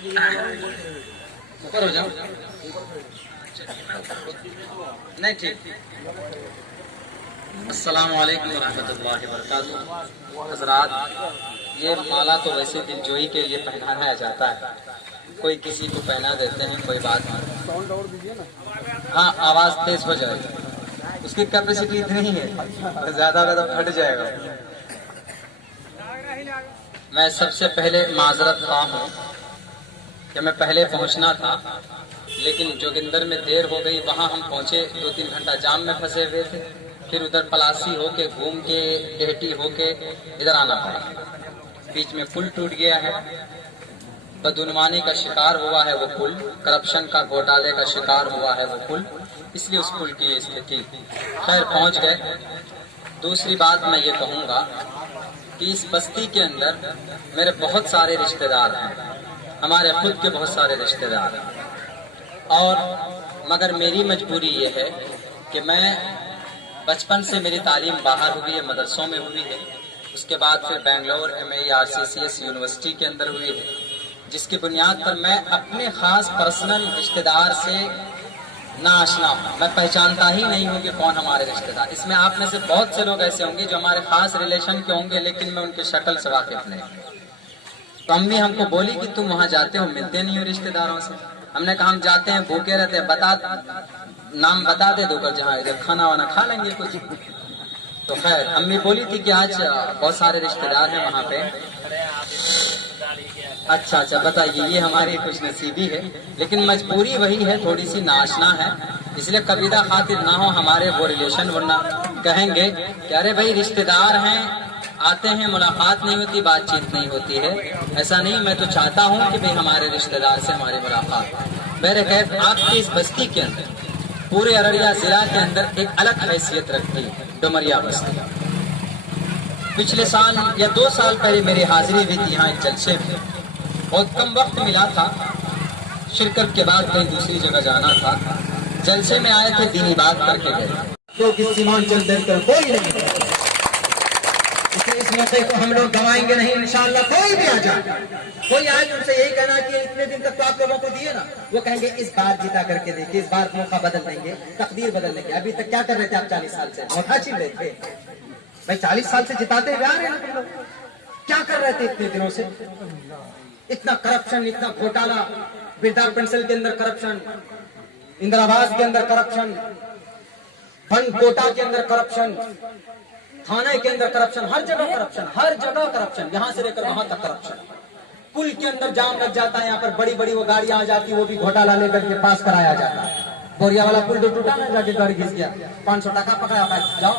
ऊपर हो जाओ। नहीं ठीक। अस्सलाम वालेकुम रहमतुल्लाहि व बरकातुहू। हज़रात, ये माला तो वैसे दिलजोई के लिए पहनाया जाता है, कोई किसी को पहना देते हैं, कोई बात नहीं। हाँ, आवाज़ तेज हो जाएगी, उसकी कैपेसिटी इतनी है, ज़्यादा होगा तो फट जाएगा। मैं सबसे पहले माजरत खा हूँ कि मैं पहले पहुँचना था, लेकिन जोगिंदर में देर हो गई। वहाँ हम पहुँचे, 2-3 घंटा जाम में फंसे हुए थे, फिर उधर पलासी होके घूम के केहटी होके इधर आना पड़ा। बीच में पुल टूट गया है, बदुनवानी का शिकार हुआ है वो पुल, करप्शन का घोटाले का शिकार हुआ है वो पुल, इसलिए उस पुल की स्थिति। खैर पहुँच गए। दूसरी बात मैं ये कहूँगा कि इस बस्ती के अंदर मेरे बहुत सारे रिश्तेदार हैं, हमारे खुद के बहुत सारे रिश्तेदार हैं, और मगर मेरी मजबूरी ये है कि मैं बचपन से मेरी तालीम बाहर हुई है, मदरसों में हुई है, उसके बाद फिर बेंगलोर MERCCS यूनिवर्सिटी के अंदर हुई है, जिसकी बुनियाद पर मैं अपने ख़ास पर्सनल रिश्तेदार से नाआशना हूँ। मैं पहचानता ही नहीं हूँ कि कौन हमारे रिश्तेदार। इसमें आप में से बहुत से लोग ऐसे होंगे जो हमारे ख़ास रिलेशन के होंगे, लेकिन मैं उनकी शक्ल से वाकिफ नहीं। तो अम्मी हमको बोली कि तुम वहाँ जाते हो, मिलते नहीं हो रिश्तेदारों से। हमने कहा हम जाते हैं, भूखे रहते हैं, नाम बता दे दोगे जहाँ, इधर खाना वाना खा लेंगे कुछ। तो खैर अम्मी बोली थी कि आज बहुत सारे रिश्तेदार हैं वहाँ पे। अच्छा बताइए, ये हमारी खुश नसीबी है, लेकिन मजबूरी वही है, थोड़ी सी नाशना है, इसलिए कबीला खातिर ना हो हमारे वो रिलेशन, वरना कहेंगे कि अरे भाई रिश्तेदार हैं, आते हैं, मुलाकात नहीं होती, बातचीत नहीं होती है। ऐसा नहीं, मैं तो चाहता हूँ कि भाई हमारे रिश्तेदार से हमारी मुलाकात। मेरे खैर आपकी इस बस्ती के अंदर, पूरे अररिया जिला के अंदर एक अलग हैसियत रखती है डुमरिया बस्ती। पिछले साल या 2 साल पहले मेरी हाजिरी हुई थी यहाँ एक जलसे में। बहुत कम वक्त मिला था, शिरकत के बाद कहीं दूसरी जगह जाना था। जलसे में आए थे, दीनी बात करके गए, तो सीमांचल देकर कोई नहीं, इस मौके को हम लोग गवाएंगे नहीं इंशाअल्लाह। कोई भी आ जाए, कोई आए तो उनसे यही कहना कि इतने दिन तक तो आप लोगों को दिए ना, वो कहेंगे इस बार जिता करके देखिए, इस बार मौका बदल देंगे, तकदीर बदल देंगे। अभी तक क्या कर रहे थे आप? 40 साल से मौका छीन रहे थे भाई, 40 साल से जिताते हुए आ रहे हैं तुम लोग। क्या कर रहे थे इतने दिनों से? इतना करप्शन, इतना घोटाला, वृद्धा पेंशन के अंदर करप्शन, इंदिरा आवास के अंदर करप्शन, फंड कोटा के अंदर करप्शन, थाने के अंदर करप्शन, हर जगह करप्शन, हर जगह करप्शन, यहाँ से लेकर वहां तक करप्शन। पुल के अंदर जाम लग जाता है, यहाँ पर बड़ी बड़ी वो गाड़ियां आ जाती है, वो भी घोटाला लेकर के पास कराया जाता है। बोरिया वाला पुल जो टूटा ना, जाके गाड़ी घिस गया, 500 टका पकड़ा, जाओ।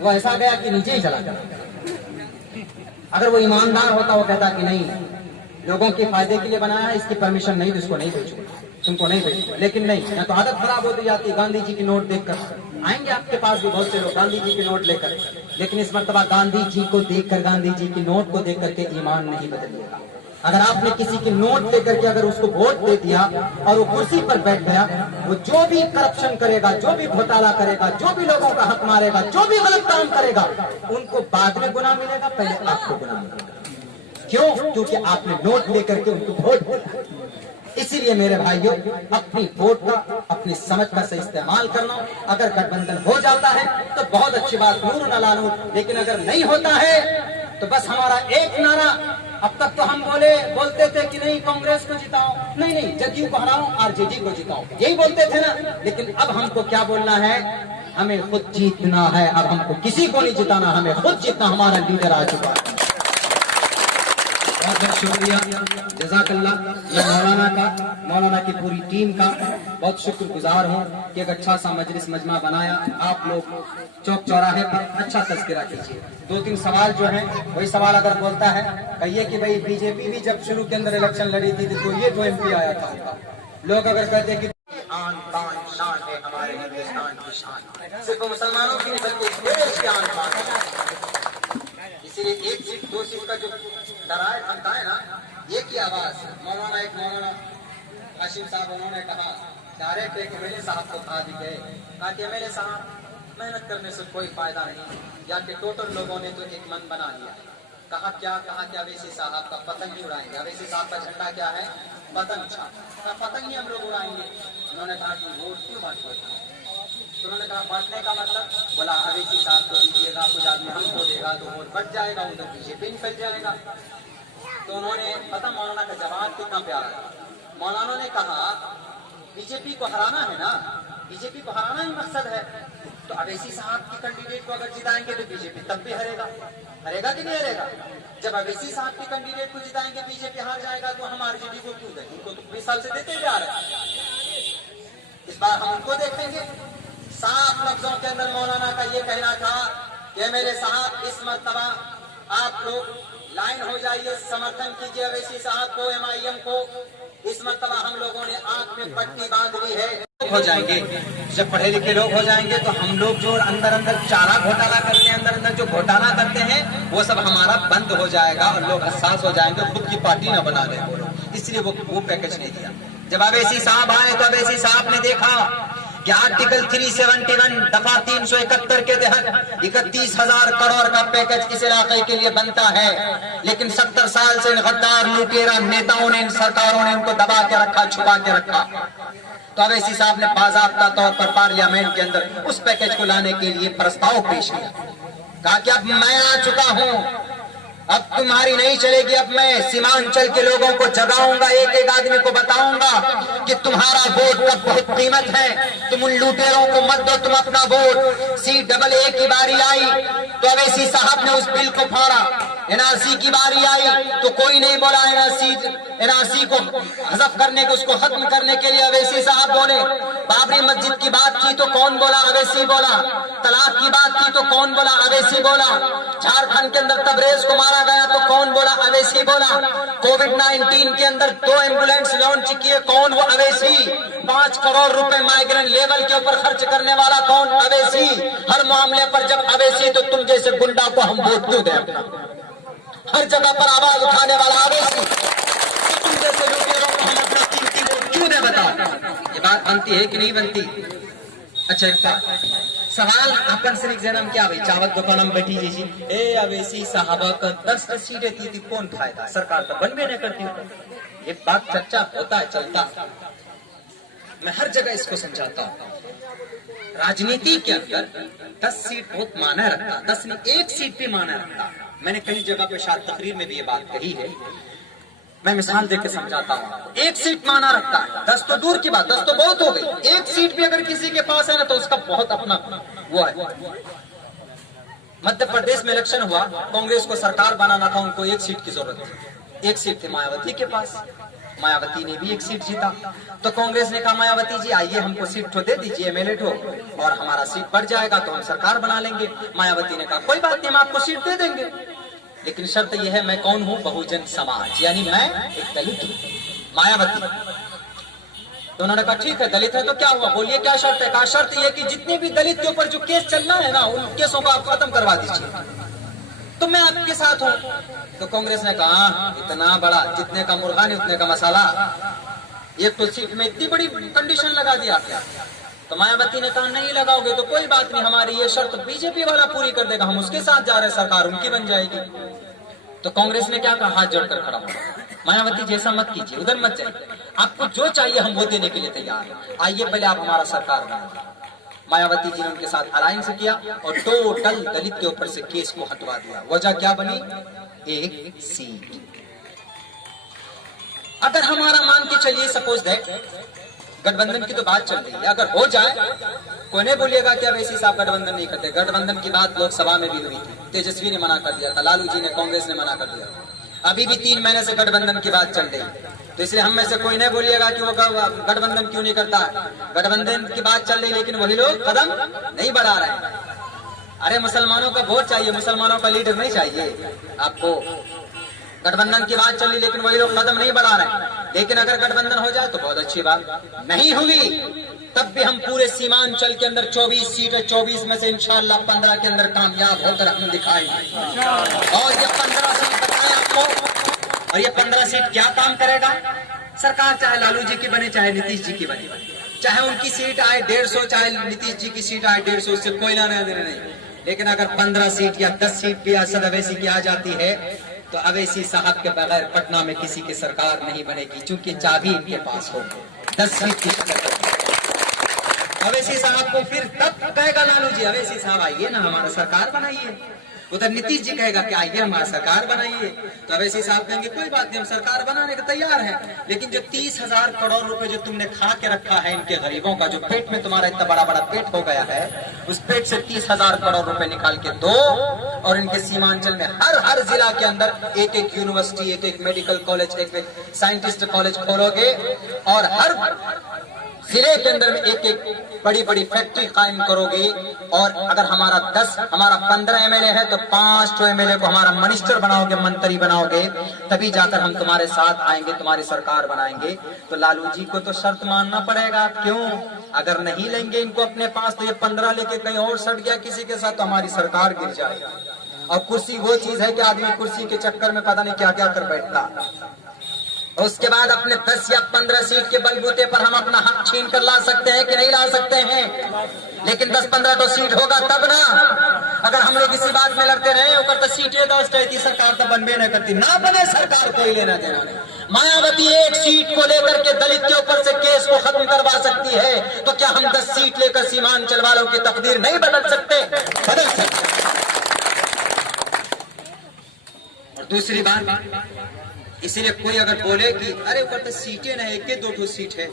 वो ऐसा गया कि नीचे ही चला गया। अगर वो ईमानदार होता, वो कहता कि नहीं, लोगों के फायदे के लिए बनाया है, इसकी परमिशन नहीं, इसको नहीं भेजो, तुमको नहीं भेजो। लेकिन नहीं, या तो आदत खराब होती जाती है। गांधी जी की नोट देखकर आएंगे आपके पास भी बहुत से लोग, गांधी जी की नोट लेकर, लेकिन इस मर्तबा गांधी जी को देखकर, गांधी जी की नोट को देख करके ईमान नहीं बदलिएगा। अगर आपने किसी की नोट लेकर के अगर उसको वोट दे दिया और वो कुर्सी पर बैठ गया, वो जो भी करप्शन करेगा, जो भी घोटाला करेगा, जो भी लोगों का हक मारेगा, जो भी गलत काम करेगा, उनको बाद में गुनाह मिलेगा, पहले आपको गुनाह मिलेगा। क्यों? क्योंकि आपने नोट लेकर के उनको वोट दिया। इसीलिए मेरे भाइयों, अपनी वोट का, अपनी समझ का से इस्तेमाल करना। अगर गठबंधन हो जाता है तो बहुत अच्छी बात, नूर न लानू, लेकिन अगर नहीं होता है तो बस हमारा एक नारा, अब तक तो हम बोलते थे कि नहीं कांग्रेस को जिताओ, नहीं जदयू को हराओ, RJD को जिताओ, यही बोलते थे ना। लेकिन अब हमको क्या बोलना है? हमें खुद जीतना है। अब हमको किसी को नहीं जिताना, हमें खुद जीतना। हमारा लीडर आ चुका है। बहुत बहुत शुक्रिया, जज़ाकल्लाह। ये मौलाना की पूरी टीम का बहुत शुक्रगुजार हूँ कि एक अच्छा सा मजलिस मजमा बनाया। आप लोग चौक चौराहे पर अच्छा तज़किरा कीजिए। 2-3 सवाल जो है, वही सवाल अगर बोलता है, कहिए कि भाई बीजेपी भी जब शुरू के अंदर इलेक्शन लड़ी थी तो ये जो MP आया था उनका, लोग अगर कहते कि आन बान शान है हमारे हिंदुस्तान की शान, सिर्फ मुसलमानों की नहीं बल्कि इस देश की आन बान है। इसीलिए 1 सीट 2 सीट का जो डराए बनता है ना, एक ही आवाज। मौलाना हाशिम साहब उन्होंने कहा, डायरेक्ट एक MLA साहब को कहा भी गए, कहा कि MLA साहब मेहनत करने से कोई फायदा नहीं, या कि टोटल लोगों ने तो एक मन बना लिया, कहा क्या अवैसी साहब का पतंग ही उड़ाएंगे। अवैसी साहब का झंडा क्या है? पतंग छाप। पतंग ही हम लोग उड़ाएंगे। उन्होंने कहा कि वोट क्यों बांटो? तो उन्होंने कहा बांटने का मतलब, बोला अवैसी साहब को दीजिएगा, कुछ आदमी हमको देगा तो वोट बढ़ जाएगा, उधर बीजेपी निकल जाएगा। तो उन्होंने पता मौलाना का जवाब कितना प्यारा था। मौलाना ने कहा बीजेपी को हराना है ना, बीजेपी को हराना ही मकसद है, तो अवैसी साहब की कैंडिडेट को अगर जिताएंगे तो बीजेपी तब भी हरेगा। हरेगा कि नहीं हरेगा? जब अवैसी साहब की कैंडिडेट को जिताएंगे बीजेपी हार जाएगा तो हम आरजेडी को क्यों देंगे? उनको तो 20 साल से देते ही आ रहे हैं। इस बार हम उनको देखेंगे। साफ लफ्जों के अंदर मौलाना का ये कहना था कि मेरे साहब इस मर्तबा आप लोग लाइन हो जाइए, समर्थन कीजिए अवैसी साहब को, MIM को। इस मर्तबा हम लोगों ने आंख में पट्टी बांध ली है। हो जाएंगे, जब पढ़े लिखे लोग हो जाएंगे तो हम लोग जो अंदर अंदर चारा घोटाला करते हैं, अंदर अंदर जो घोटाला करते हैं, वो सब हमारा बंद हो जाएगा और लोग हसास हो जाएंगे, खुद की पार्टी न बना दे वो लोग। इसलिए वो पैकेज नहीं दिया। जब अवैसी साहब आए तो अवैसी साहब ने देखा कि आर्टिकल 371 दफा 371 के तहत 31,000 करोड़ का पैकेज इस इलाके के लिए बनता है, लेकिन 70 साल से इन गद्दार लुटेरा नेताओं ने, इन सरकारों ने उनको दबा के रखा, छुपा के रखा। तो अवैसी साहब ने बाज़ाब्ता तौर पर पार्लियामेंट के अंदर उस पैकेज को लाने के लिए प्रस्ताव पेश किया। कहा कि अब मैं आ चुका हूं, अब तुम्हारी नहीं चलेगी, अब मैं सीमांचल के लोगों को जगाऊंगा, एक एक आदमी को बताऊंगा कि तुम्हारा वोट का बहुत कीमत है, तुम उन लुटेरों को मत दो, तुम अपना वोट। CAA की बारी आई तो अवैसी साहब ने उस बिल को फाड़ा। NRC की बारी आई तो कोई नहीं बोला NRC को हज़फ करने को, उसको खत्म करने के लिए अवैसी साहब बोले। बाबरी मस्जिद की बात की तो कौन बोला? अवैसी बोला। तलाक की बात की तो कौन बोला? अवैसी बोला। झारखंड के अंदर तबरेज को मारा गया तो कौन बोला? अवैसी बोला। कोविड-19 के अंदर 2 एम्बुलेंस लॉन्च किए, कौन? वो अवैसी। 5 करोड़ रुपए माइग्रेंट लेवल के ऊपर खर्च करने वाला कौन? अवैसी। हर मामले पर जब अवैसी तो तुम जैसे गुंडा को हम वोट क्यों दें? हर जगह पर आवाज उठाने वाला अवैसी, तो तुम जैसे लुटेरों को हम अपना कीमती वोट क्यों दें? बताओ, ये बात बनती है कि नहीं बनती? अच्छा, एक सवाल अपन से जन्म क्या भाई, चावल दुकान में बैठी जी ए अवैसी साहबा का 10 सीटें थी कौन फायदा? सरकार तो बनबे नहीं करती। ये बात चर्चा होता है, चलता। मैं हर जगह इसको समझाता हूँ। राजनीति के अंदर 10 सीट बहुत मायने रखता, 10 नहीं 1 सीट भी मायने रखता। मैंने कई जगह पे शायद तकरीर में भी ये बात कही है, मैं मिसाल देके समझाता हूँ। 1 सीट माना रखता है, 10 तो दूर की बात, 10 तो बहुत हो गई। 1 सीट भी अगर किसी के पास है ना तो उसका बहुत अपना वो है। मध्य प्रदेश में इलेक्शन हुआ, कांग्रेस को सरकार बनाना था, उनको 1 सीट की जरूरत थी। 1 सीट थी मायावती के पास, मायावती ने भी 1 सीट जीता। तो कांग्रेस ने कहा मायावती जी आइए हमको सीट तो दे दीजिए, MLA तो, और हमारा सीट बढ़ जाएगा तो हम सरकार बना लेंगे। मायावती ने कहा कोई बात नहीं, हम आपको सीट दे देंगे, लेकिन शर्त यह है मैं कौन हूं? बहुजन समाज, यानी मैं एक दलित हूं। मायावती तो उन्होंने कहा ठीक है, दलित है तो क्या हुआ, बोलिए क्या शर्त है? कहा शर्त यह कि जितने भी दलित के ऊपर जो केस चलना है ना, उन केसों को आप खत्म करवा दीजिए, तो मैं आपके साथ हूं। तो कांग्रेस ने कहा इतना बड़ा, जितने का मुर्गा नहीं उतने का मसाला, एक तो सीट में इतनी बड़ी कंडीशन लगा दिया। तो मायावती ने कहा नहीं लगाओगे तो कोई बात नहीं, हमारी ये शर्त बीजेपी वाला पूरी कर देगा, हम उसके साथ जा रहे, सरकार उनकी बन जाएगी। तो कांग्रेस ने क्या कहा? हाथ जोड़कर खड़ा हो, मायावती जैसा मत कीजिए, उधर मत जाइए, आपको जो चाहिए हम वो देने के लिए तैयार हैं, आइए पहले आप हमारा सरकार बनाइए। मायावती जी ने उनके साथ अलायंस किया और टोटल दलित के ऊपर से केस को हटवा दिया। वजह क्या बनी? 1 सीट। अगर हमारा मान के चलिए, सपोज दैट गठबंधन की तो बात चल रही है, अगर हो जाए, कोई नहीं बोलिएगा कि अवैसी साहब गठबंधन नहीं करते। गठबंधन की बात लोकसभा में भी हुई थी, तेजस्वी ने मना कर दिया था, लालू जी ने, कांग्रेस ने मना कर दिया। अभी भी 3 महीने से गठबंधन की बात चल रही है, तो इसलिए हम में से कोई नहीं बोलिएगा कि वो गठबंधन क्यों नहीं करता है। गठबंधन की बात चल रही, लेकिन वही लोग कदम नहीं बढ़ा रहे हैं। अरे मुसलमानों का वोट चाहिए, मुसलमानों का लीडर नहीं चाहिए आपको। गठबंधन की बात चली लेकिन वही लोग कदम नहीं बढ़ा रहे। लेकिन अगर गठबंधन हो जाए तो बहुत अच्छी बात, नहीं हुई तब भी हम पूरे सीमांचल के अंदर 24 सीट है, 24 में से इंशाअल्लाह 15 के अंदर कामयाब होकर हम दिखाएंगे। और ये 15 सीट बताएं आपको, और ये 15 सीट क्या काम करेगा? सरकार चाहे लालू जी की बने चाहे नीतीश जी की बने, चाहे उनकी सीट आए 150, चाहे नीतीश जी की सीट आए 150, उससे कोई लेना देना नहीं। लेकिन अगर 15 सीट या 10 सीट भी असद अवैसी की आ जाती है तो अवैसी साहब के बगैर पटना में किसी की सरकार नहीं बनेगी, क्योंकि चाबी इनके पास हो 10 सीट की। अवैसी साहब को फिर तब कहेगा लालू जी, अवैसी साहब आइए ना हमारा सरकार बनाइए। उधर नीतीश जी कहेगा कि आइए हमारा सरकार बनाइए, तो अवैसी साहब कहेंगे कोई बात नहीं, हम सरकार बनाने को तैयार हैं। लेकिन जो 30,000 करोड़ रुपए जो तुमने खा के रखा है इनके गरीबों का, जो पेट में तुम्हारा इतना बड़ा बड़ा पेट हो गया है, उस पेट से 30,000 करोड़ रुपए निकाल के दो, और इनके सीमांचल में हर जिला के अंदर एक एक यूनिवर्सिटी, एक एक मेडिकल कॉलेज, एक साइंटिस्ट कॉलेज खोलोगे, और हर जिले के अंदर में एक एक बड़ी बड़ी फैक्ट्री कायम करोगे। और अगर हमारा 15 एमएलए है तो 5 एमएलए को हमारा मिनिस्टर बनाओगे, मंत्री बनाओगे, तभी जाकर हम तुम्हारे साथ आएंगे, तुम्हारी सरकार बनाएंगे। तो लालू जी को तो शर्त मानना पड़ेगा। क्यों? अगर नहीं लेंगे इनको अपने पास तो ये 15 लेके कहीं और सट गया किसी के साथ तो हमारी सरकार गिर जाएगी। और कुर्सी वो चीज है कि आदमी कुर्सी के चक्कर में पता नहीं क्या क्या कर बैठता। उसके बाद अपने 10 या 15 सीट के बलबूते पर हम अपना हक छीन कर ला सकते हैं कि नहीं ला सकते हैं? लेकिन 10-15 तो सीट होगा तब ना। अगर हम लोग इसी बात में लड़ते रहे ऊपर तो सीटें 10 रहती, सरकार तो बनबे नहीं करती, ना बने सरकार कोई लेना देना नहीं। मायावती एक सीट को लेकर के दलित के ऊपर से केस को खत्म करवा सकती है, तो क्या हम 10 सीट लेकर सीमांचल वालों की तकदीर नहीं बदल सकते? बदल सकते। और दूसरी बात, इसीलिए कोई अगर बोले कि अरे ऊपर तो सीटें नहीं, एक 2 सीट है,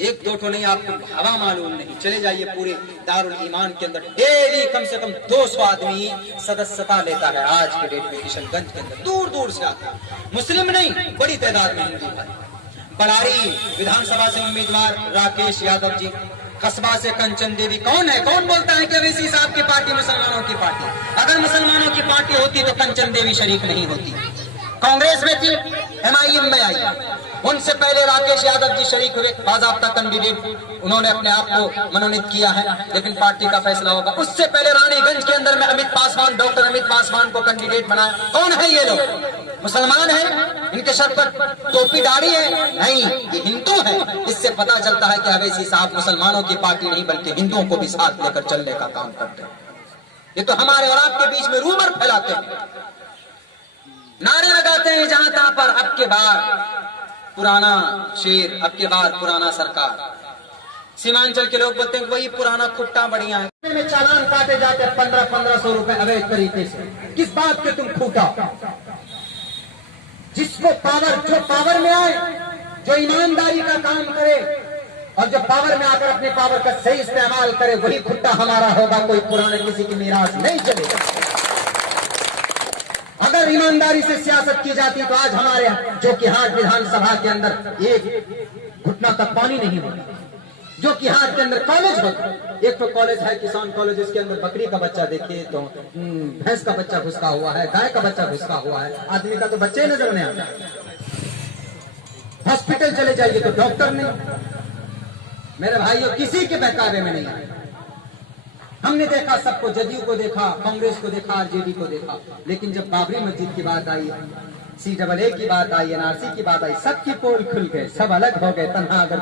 1-2 नहीं, आपको हवा मालूम नहीं। चले जाइए पूरे दारुल ईमान के अंदर डेली कम से कम 200 आदमी सदस्यता लेता है आज के डेट में किशनगंज के अंदर, दूर दूर से आता है। मुस्लिम नहीं, बड़ी तादाद में हिंदू है। बड़ारी विधानसभा से उम्मीदवार राकेश यादव जी, कस्बा से कंचन देवी। कौन है, कौन बोलता है कि अवैसी साहब की पार्टी मुसलमानों की पार्टी? अगर मुसलमानों की पार्टी होती तो कंचन देवी शरीक नहीं होती। कांग्रेस में थी, एमआईएम में आई, उनसे पहले राकेश यादव जी शरीक हुए, बाज़ाब्ता कैंडिडेट, उन्होंने अपने आप को मनोनीत किया है, लेकिन पार्टी का फैसला होगा। उससे पहले रानीगंज के अंदर में अमित पासवान, डॉक्टर अमित पासवान को कैंडिडेट बनाया। कौन है ये लोग? मुसलमान है? इनके सर पर टोपी दाढ़ी है? नहीं, ये हिंदू है। इससे पता चलता है कि अवैसी साहब मुसलमानों की पार्टी नहीं बल्कि हिंदुओं को भी साथ लेकर चलने का काम करते हैं। ये तो हमारे और आपके बीच में रूमर फैलाते हैं, नारे लगाते हैं जहां तहां पर, अब के बार पुराना शेर, अब के बार पुराना सरकार। सीमांचल के लोग बोलते हैं वही पुराना खुट्टा बढ़िया है। में चालान काटे जाते हैं 1500 रुपए अवैध तरीके से। किस बात के तुम खूटा? जिसको पावर, जो पावर में आए, जो ईमानदारी का काम करे और जो पावर में आकर अपने पावर का सही इस्तेमाल करे, वही खुट्टा हमारा होगा। कोई पुराने किसी की मीरास नहीं चलेगा। अगर ईमानदारी से सियासत की जाती तो आज हमारे जो कि हाट विधानसभा के अंदर एक घुटना तक पानी नहीं होता। जो कि हाट के अंदर कॉलेज होता, एक तो कॉलेज है किसान कॉलेज, इसके अंदर बकरी का बच्चा देखिए तो भैंस का बच्चा घुसका हुआ है, गाय का बच्चा घुसका हुआ है, आदमी का तो बच्चे नजर नहीं आता। हॉस्पिटल चले जाइए तो डॉक्टर नहीं। मेरे भाइयों, किसी के बहकावे में नहीं आए। हमने देखा सबको, जदयू को देखा, कांग्रेस को देखा, आरजेडी को देखा, लेकिन जब बाबरी मस्जिद की बात आई, CAA की बात आई, NRC की बात आई, सबकी पोल खुल गए, सब अलग हो गए। तन्हा अगर